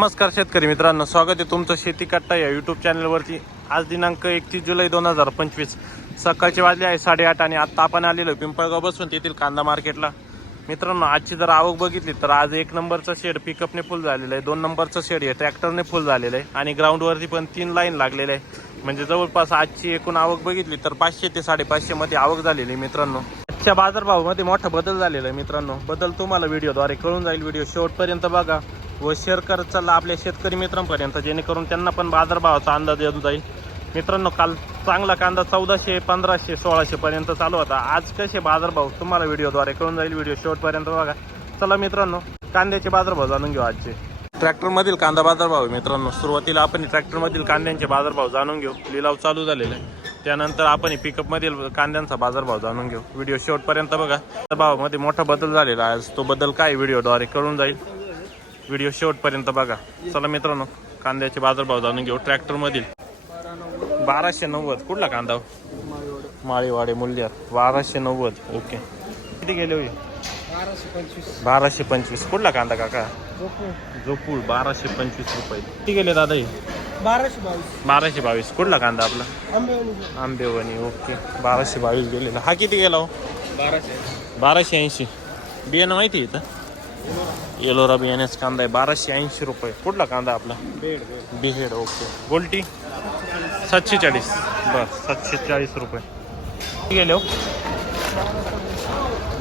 नमस्कार शेतकरी मित्रांनो स्वागत आहे तुमचं शेती कट्टा या यूट्यूब चॅनलवरती आज दिनांक एकतीस जुलै दोन हजार पंचवीस. सकाळचे वाजले आहे साडेआठ आणि आत्ता आपण आलेलो पिंपळगाव बसून तेथील कांदा मार्केटला. मित्रांनो आजची जर आवक बघितली तर आज एक नंबरचं शेड पिकअपने फुल झालेलं आहे. दोन नंबरचं शेड आहे ट्रॅक्टरने फुल झालेलं आहे. आणि ग्राउंडवरती पण तीन लाईन लागलेलं आहे. म्हणजे जवळपास आजची एकूण आवक बघितली तर पाचशे ते साडेपाचशेमध्ये आवक झालेली आहे मित्रांनो. आजच्या बाजारभावामध्ये मोठा बदल झालेला आहे मित्रांनो. बदल तुम्हाला व्हिडिओद्वारे कळून जाईल. व्हिडिओ शेवटपर्यंत बघा. व शेअर करत चालला आपल्या शेतकरी मित्रांपर्यंत जेणेकरून त्यांना पण बाजारभावाचा अंदाज येतो जाईल. मित्रांनो काल चांगला कांदा चौदाशे पंधराशे सोळाशे पर्यंत चालू होता. आज कसे बाजारभाव तुम्हाला व्हिडिओद्वारे कळून जाईल. व्हिडिओ शेवटपर्यंत बघा. चला मित्रांनो कांद्याचे बाजारभाव जाणून घेऊ आजचे. ट्रॅक्टरमधील कांदा बाजारभाव मित्रांनो. सुरुवातीला आपण ट्रॅक्टरमधील कांद्यांचे बाजारभाव जाणून घेऊ. लिलाव चालू झालेला आहे. त्यानंतर आपण पिकअपमधील कांद्यांचा बाजारभाव जाणून घेऊ. व्हिडिओ शेवटपर्यंत बघा. भावामध्ये मोठा बदल झालेला आहे. आज तो बदल काय व्हिडिओद्वारे कळून जाईल. व्हिडिओ शेवटपर्यंत बघा. चला मित्रांनो कांद्याचे बाजारभाव जाणून घेऊ. ट्रॅक्टरमधील बाराशे नव्वद. कुठला कांदा हो? माळीवाडे मूल्य बाराशे नव्वद. ओके. किती गेले होई बाराशे पंचवीस. कुठला कांदा काका? जोपूळ. बाराशे पंचवीस रुपये. किती गेले दादा हे? बाराशे बावीस. बाराशे बावीस. कुठला कांदा आपला? आंबेवणी. आंबेवणी. ओके. बाराशे बावीस गेलेला. हा किती गेला हो? बाराशे. बाराशे ऐंशी. बियाणं माहिती आहे इथं? येलोरा बियाण्याचा कांदा आहे. बाराशे ऐंशी रुपये. कुठला कांदा आपला? बिहेड ओके. गोल्टी? सातशे चाळीस बस सातशे चाळीस रुपये. गेले.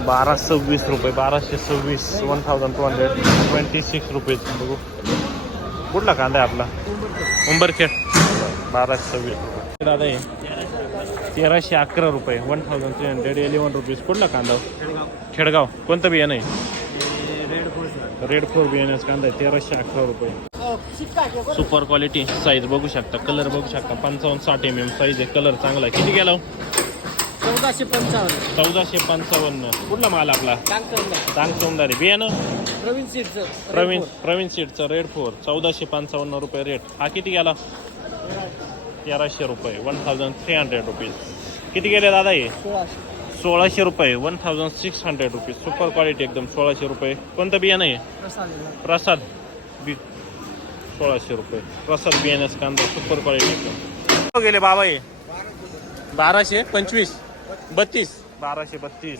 बारा सव्वीस रुपये बाराशे सव्वीस one thousand two hundred twenty six rupees बघू. कुठला कांदा आहे आपला? उंबरखेड. बाराशे सव्वीस रुपये. दादा हे तेराशे अकरा रुपये one thousand three hundred eleven rupees कुठला कांदा? खेडगाव. कोणतं बियाणं आहे? रेड फुल रेड फोर बियाण्याचा कांदा आहे तेराशे अकरा रुपये. सुपर क्वालिटी साईज बघू शकता कलर बघू शकता. पंचावन्न साठ एम एम साईज आहे कलर चांगला आहे. किती गेला हो? चौदाशे पंचावन्न. चौदाशे पंचावन्न. कुठला माल आपला? चांग सौंदारी बियाणं प्रवीण सीटचं प्रवीण प्रवीण सीटचं रेड फोर चौदाशे पंचावन्न रुपये रेट हा किती गेला? तेराशे रुपये. One thousand three hundred rupees किती गेले दादा हे? सोळाशे रुपये one thousand six hundred rupees super quality एकदम सोळाशे रुपये. कोणतं बियाणं आहे? प्रसाद. प्रसाद. बी सोळाशे रुपये. प्रसाद बियाण्याचा कांदा सुपर क्वालिटी एकदम. गेले बाबा हे? बाराशे पंचवीस. बत्तीस. बाराशे बत्तीस.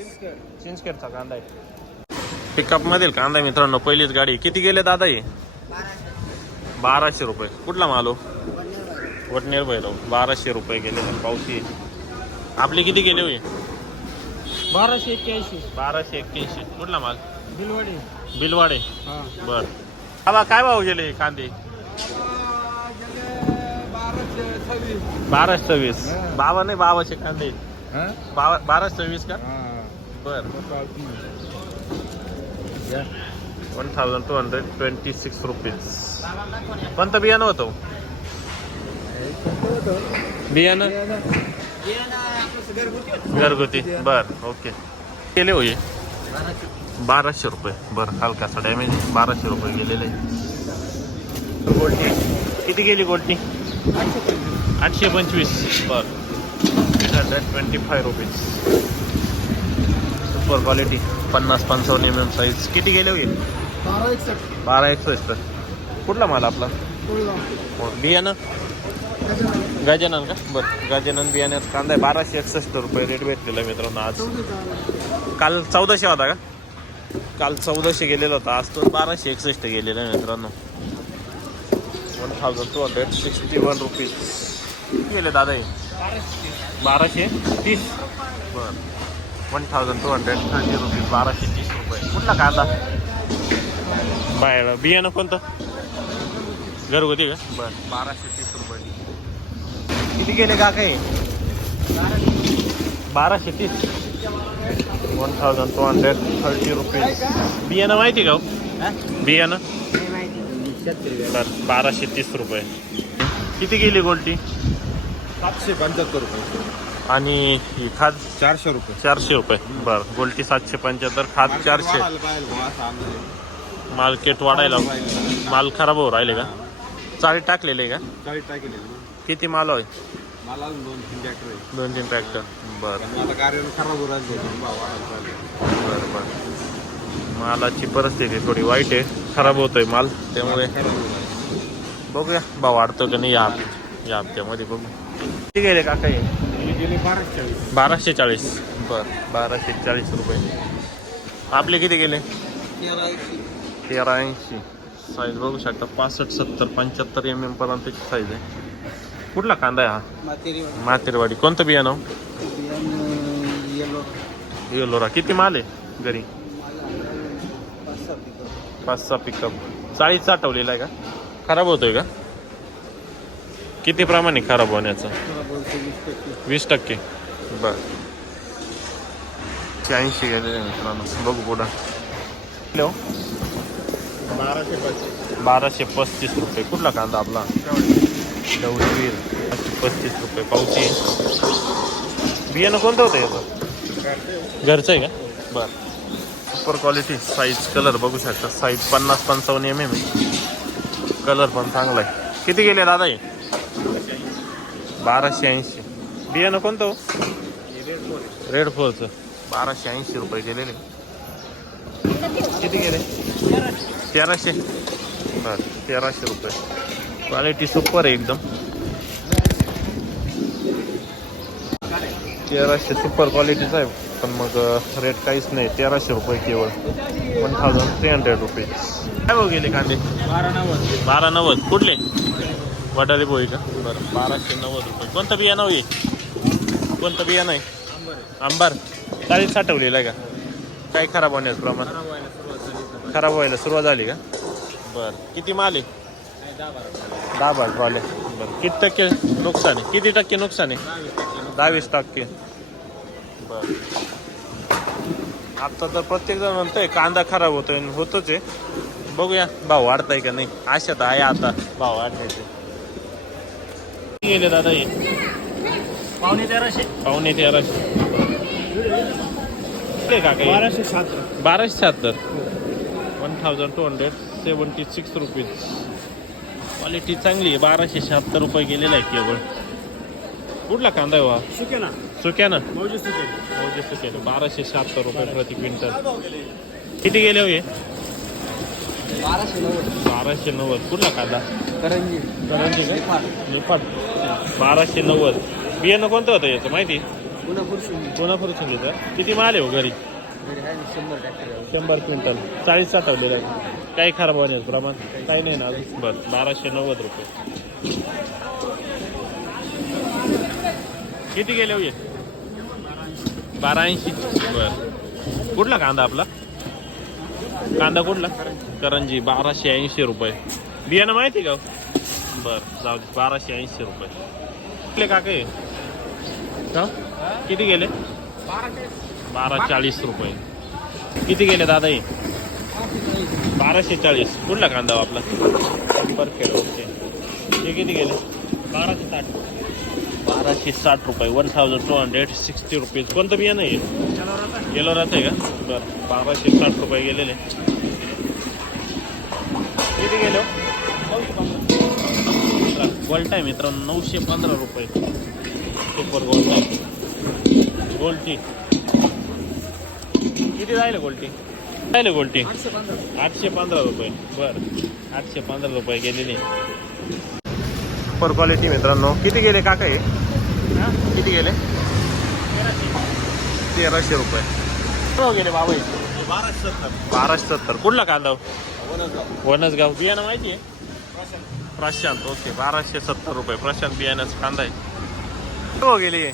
चिंचखेडचा कांदा आहे. पिकअप मधील कांदा मित्रांनो पहिलीच गाडी. किती गेले दादा हे? बाराशे रुपये. कुठला मालो वटनेर भैरव बाराशे रुपये गेले. पावती आपले किती गेले होई बाराशे एक्क्याऐंशी. बाराशे एक्क्याऐंशी. कुठला माल? बिलवाडी. बिलवाडे. हा. बर. बाबा काय भाव गेले कांदे? बाराशे सव्वीस. बाराशे सव्वीस हा. बाबा नाही बाबाचे कांदे. बाबा बाराशे सव्वीस का? बर. One thousand two hundred twenty six rupees कोणतं बियाणं होतं? बियाणं. घरगुती बर ओके. केले होई बाराशे रुपये. बर हलकासा डॅमेज बाराशे रुपये गेलेले. गोल्टी किती गेली गोल्टी? आठशे पंचवीस. बर. Eight hundred twenty five rupees super quality पन्नास पंचावन्न एम एम साईज किती गेले होईल बारा एकसष्ट. बारा एकसष्ट. कुठला माल आपला? हो, बियाणं? गजानन का? बरं गजानन बियाण्यात कांदा आहे. बाराशे एकसष्ट रुपये रेट भेटलेला मित्रांनो आज. काल चौदाशे होता का? काल चौदाशे गेलेला होता. आज तो बाराशे एकसष्ट गेलेला आहे मित्रांनो. One thousand two hundred sixty one rupees किती गेले दादा हे. बाराशे तीस. बरं. One thousand two hundred thirty rupees बाराशे तीस रुपये. कुठला कांदा? बाहेर. बियाणं कोणतं? घरगुती का? बरं बाराशे तीस. किती गेले का काही बाराशे तीस. One thousand two hundred thirty rupees बियाणं माहिती का हो? बियाणं? बरं बाराशे तीस रुपये. किती गेली गोल्टी? सातशे पंच्याहत्तर रुपये. आणि ही खाद? चारशे रुपये. चारशे रुपये. बरं गोल्टी सातशे पंच्याहत्तर खाद चारशे. मार्केट वाढायला माल खराब हो राहिले का? चाळी टाकलेले का? चाळीस टाकेल किती माल होय? मला अजून दोन तीन ट्रॅक्टर आहे. दोन तीन ट्रॅक्टर बरं. आणि आता कार्य खराब होऊ राहिले भाव वाढायला चालले. बरं बरं. मालाची परिस्थिती थोडी वाईट आहे. खराब होतोय माल त्यामुळे खराब होऊ राहिले. बघूया भाव वाढतो का नाही या या हप्त्यामध्ये बघू. किती गेले काका हे? हे गेले बाराशे चाळीस बाराशे चाळीस बर बाराशे चाळीस रुपये. आपले किती गेले? तेरा ऐंशी. साईज बघू शकता पासष्ट सत्तर पंच्याहत्तर एम एम पर्यंतची साईज आहे. कुठला कांदा आहे हा? मातेरवाडी कोणतं बियाणं? येलोरा. किती माल आहे घरी? पाच सहा पिकअप चाळीस साठवलेला आहे का? खराब होतोय का? किती प्रमाणे खराब होण्याचं? वीस टक्के. बर. ऐंशी आहे मित्रांनो. बघू पुढं. हॅलो. बाराशे पस्तीस. बाराशे पस्तीस रुपये. कुठला कांदा आपला? दौडवीर बाराशे पस्तीस रुपये पावती बियाणं कोणतं होतं याचं घरचं आहे का? बर सुपर क्वालिटी साईज कलर बघू शकता साईज पन्नास पंचावन्न एम एम कलर पण चांगला आहे किती गेले दादा हे बाराशे ऐंशी बियाणं कोणतं हो रेड फोरचं बाराशे ऐंशी रुपये गेलेले किती गेले तेराशे बर तेराशे रुपये क्वालिटी सुपर आहे एकदम. तेराशे सुपर क्वालिटीचा आहे पण मग रेट काहीच नाही. तेराशे रुपये केवळ. One thousand three hundred rupees काय भाऊ गेले कांदे? बारा नव्वद बारा नव्वद कुठले? वटारी पोळी का? बरं बाराशे नव्वद रुपये. कोणतं बियाणं होई कोणतं बियाणं आहे आंबार. चाळीस साठवलेलं आहे का? काय खराब होण्याचं प्रमाण? खराब व्हायला सुरुवात झाली. का? बरं. किती माल आहे. दहा बार ट्रॉले बरं किती टक्के नुकसान आहे? किती टक्के नुकसान आहे? दहावीस टक्के. बरं. आता तर प्रत्येक जण म्हणतोय कांदा खराब होतोय होतोच आहे. बघूया भाव वाढताय का नाही? आशात आहे आता. भाव वाढण्याचे गेले दादा हे. पावणे तेराशे. पावणे तेराशे. हे? बाराशे सात बाराशे शहात्तर. One thousand two hundred seventy six rupees quality चांगली आहे. बाराशे शहात्तर रुपये गेलेला आहे केवळ. कुठला कांदा आहे वा? सुके ना सुक्यानं? मौजे सुके. मौजे सुक्यानं बाराशे शहात्तर रुपये प्रति क्विंटल. किती गेले हो हे? बाराशे नव्वद. बाराशे नव्वद कुठला कांदा? करंजी. करंजी का? निफाड. बाराशे नव्वद. बियाणं कोणतं होतं याचं माहिती? पुन्हा फुरसून किती माल आहे हो घरी? शंभर टक्के. शंभर क्विंटल. चाळीस साठवलेलं आहे. काही खराब होण्याचं प्रमाण काही नाही ना अजून. बरं बाराशे नव्वद रुपये. किती गेले हो बारा ऐंशी बरं. कुठला कांदा आपला? कांदा कुठला? करंजी बाराशे ऐंशी रुपये. बियाणं माहिती का हो? बरं जाऊ दे बाराशे ऐंशी रुपये. कुठले काका का किती गेले? बारा चाळीस रुपये. किती गेले दादा हे? बाराशे चाळीस. कुठला कांदा हो आपला? परफेक्ट ओके हे किती गेले? बाराशे साठ. बाराशे साठ रुपये. One thousand two hundred sixty rupees कोणतं बियाणं आहे गेलो राहत आहे का? बरं. बाराशे साठ रुपये गेलेले. किती गेलो गोल्ट आहे मित्रांनो. नऊशे पंधरा रुपये. सुपर गोल्ट आहे गोल्टी किती जायला गोल्टी जायला गोल्टी आठशे पंधरा रुपये. बरं. आठशे पंधरा रुपये गेलेले. सुपर क्वालिटी मित्रांनो. किती गेले काका हे? किती गेले? तेराशे. रुपये. गेले बाबा? बाराशे सत्तर. बाराशे सत्तर. कुठला कांदा हो? वनसगाव. बियाणं माहिती आहे? प्रशांत ओके. बाराशे सत्तर रुपये. प्रशांत बियाण्याचा कांदा आहे. हो गेले?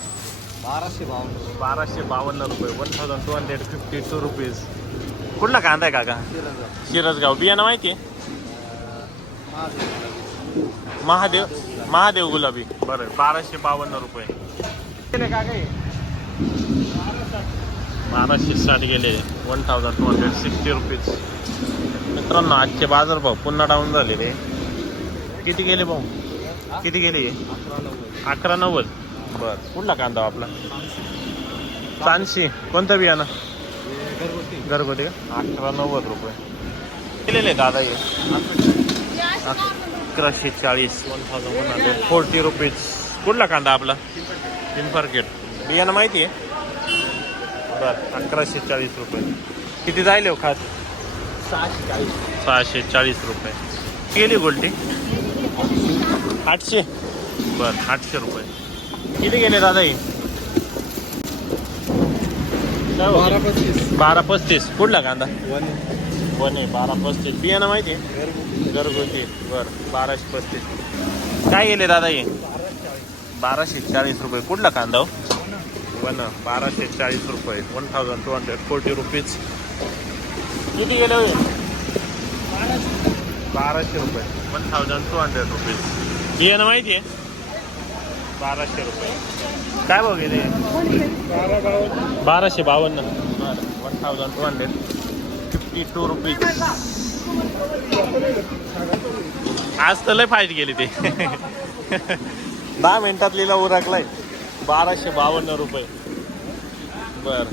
बाराशे बावन्न. बाराशे बावन्न रुपये. One thousand two hundred fifty two rupees कुठला कांदा आहे काका? शिरसगाव. बियाणं माहिती आहे? महादेव. महादेव गुलाबी. बरं बाराशे बावन्न रुपये. काका? बाराशे साठ गेले. One thousand two hundred sixty rupees मित्रांनो आजचे बाजारभाव पुन्हा डाऊन झालेले किती गेले भाऊ? किती गेले? अकरा नव्वद. बर कुठला कांदा हो आपला? चानशी कोणतं बियाणं? घरगुती? का? अकरा नव्वद रुपये. केलेले दादा हे. अकराशे चाळीस one thousand one hundred forty rupees कुठला कांदा आपला? पिंपरकेट बियाणं माहिती आहे? बर अकराशे चाळीस रुपये. किती जायले हो खात? सहाशे चाळीस सहाशे चाळीस रुपये. गेली गोल्टी? आठशे. बर आठशे रुपये. किती गेले दादा हो? बारा पस्तीस. बारा पस्तीस. कुठला कांदा? वन. वन आहे बारा पस्तीस. बियाणं माहिती आहे? घरगुती. बर बाराशे पस्तीस. काय गेले दादा हे? बाराशे चाळीस रुपये. कुठला कांदा हो? वन. बाराशे चाळीस रुपये. One thousand two hundred forty rupees किती गेले होय बाराशे. रुपये. One thousand two hundred rupees बियाणं माहिती आहे? बाराशे रुपये. काय भाव गेले? बाराशे बावन्न. One thousand two hundred fifty two rupees आज तर लय फाईट गेली ते. दहा मिनिटात लिहिला उरकलाय. बाराशे बावन्न रुपये. बर.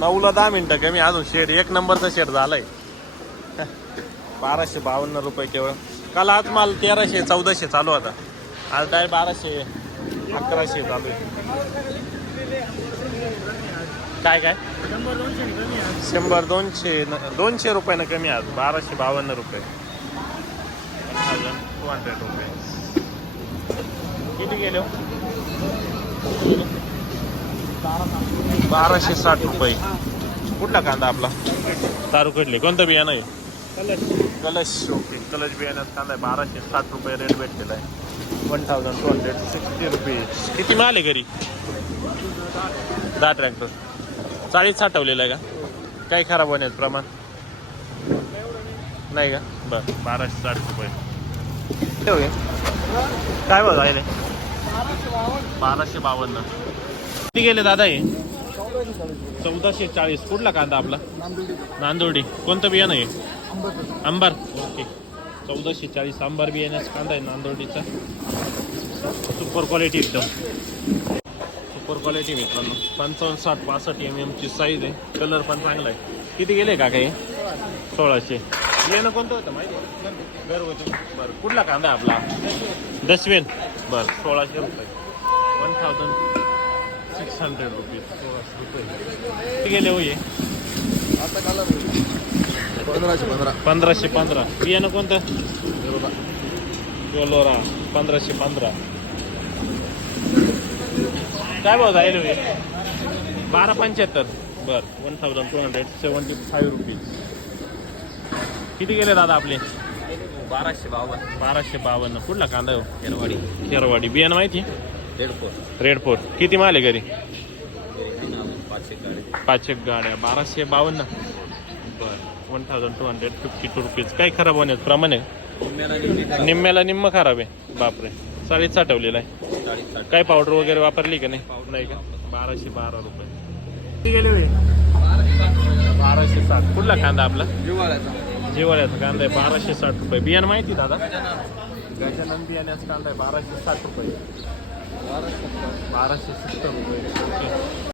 नऊला दहा मिनिटं कमी अजून शेड एक नंबरचा शेड झालाय. बाराशे बावन्न रुपये केवळ. काल आज माल तेराशे चौदाशे चालू आता आज काय बाराशे अकराशे चालू आहे. काय काय? शंभर दोनशे दोनशे रुपयानं कमी आज. बाराशे बावन्न रुपये. टू हंड्रेड रुपये. किती गेले हो? बाराशे साठ रुपये. कुठला कांदा आपला? तारुकडले कोणतं बियाणं आहे? कलश. ओके कलश बियाण्यात कांदा आहे. बाराशे साठ रुपये रेट भेटलेला आहे. One thousand two hundred sixty rupees किती माल आहे घरी? दहा ट्रॅक्टर चाळीस साठवलेलं आहे का? काही खराब होण्याचं प्रमाण. नाही का? बरं. बाराशे साठ रुपये. ठेवूया. काय बघ आहे बाराशे बावन्न. किती गेले दादा हे? चौदाशे चाळीस. कुठला कांदा आपला? नांदोडी. कोणतं बियाणं आहे आंबार ओके. चौदाशे चाळीस आंबार बियाण्याचा कांदा आहे नांदोडीचा. सुपर क्वालिटी एकदम. सुपर क्वालिटी मित्रांनो. पंचावन्न साठ पासष्ट एम एमची साईज आहे. कलर पण चांगला आहे. किती गेले का काही सोळाशे. बियाणं कोणतं होतं माहिती घरगुती बरं कुठला कांदा आहे आपला? दसवेन बरं सोळाशे रुपये. One thousand six hundred rupees सोळाशे रुपये. किती गेले हो हे? आता काला पंधराशे पंधरा. पंधराशे पंधरा. बियाणं कोणतं? योलोरा पंधराशे पंधरा. काय भाव जाईल बारा पंच्याहत्तर. बर. One thousand two hundred seventy five rupees किती गेले दादा आपले? बाराशे बावन्न. बाराशे बावन्न. कुठला कांदा हो? येरवाडी खेरवाडी. बियाणं माहिती? दीड फोर रेड फोर किती माल आहे घरी? पाचशे गाड्या. बाराशे बावन्न. बर. One thousand two hundred fifty two rupees काय खराब होण्याचं प्रमाण आहे? निम्म्याला निम्म खराब आहे. बापरे. चाळीस साठवलेला आहे. काय पावडर वगैरे वापरली का नाही? नाही का? बाराशे बारा रुपये? बाराशे साठ. कुठला कांदा आपला? जिवाळ्याचा कांदा आहे. बाराशे साठ रुपये. बियाणं माहिती दादा? गजानन बियाण्याचा कांदा आहे. बाराशे साठ रुपये. बाराशे सत्तर रुपये.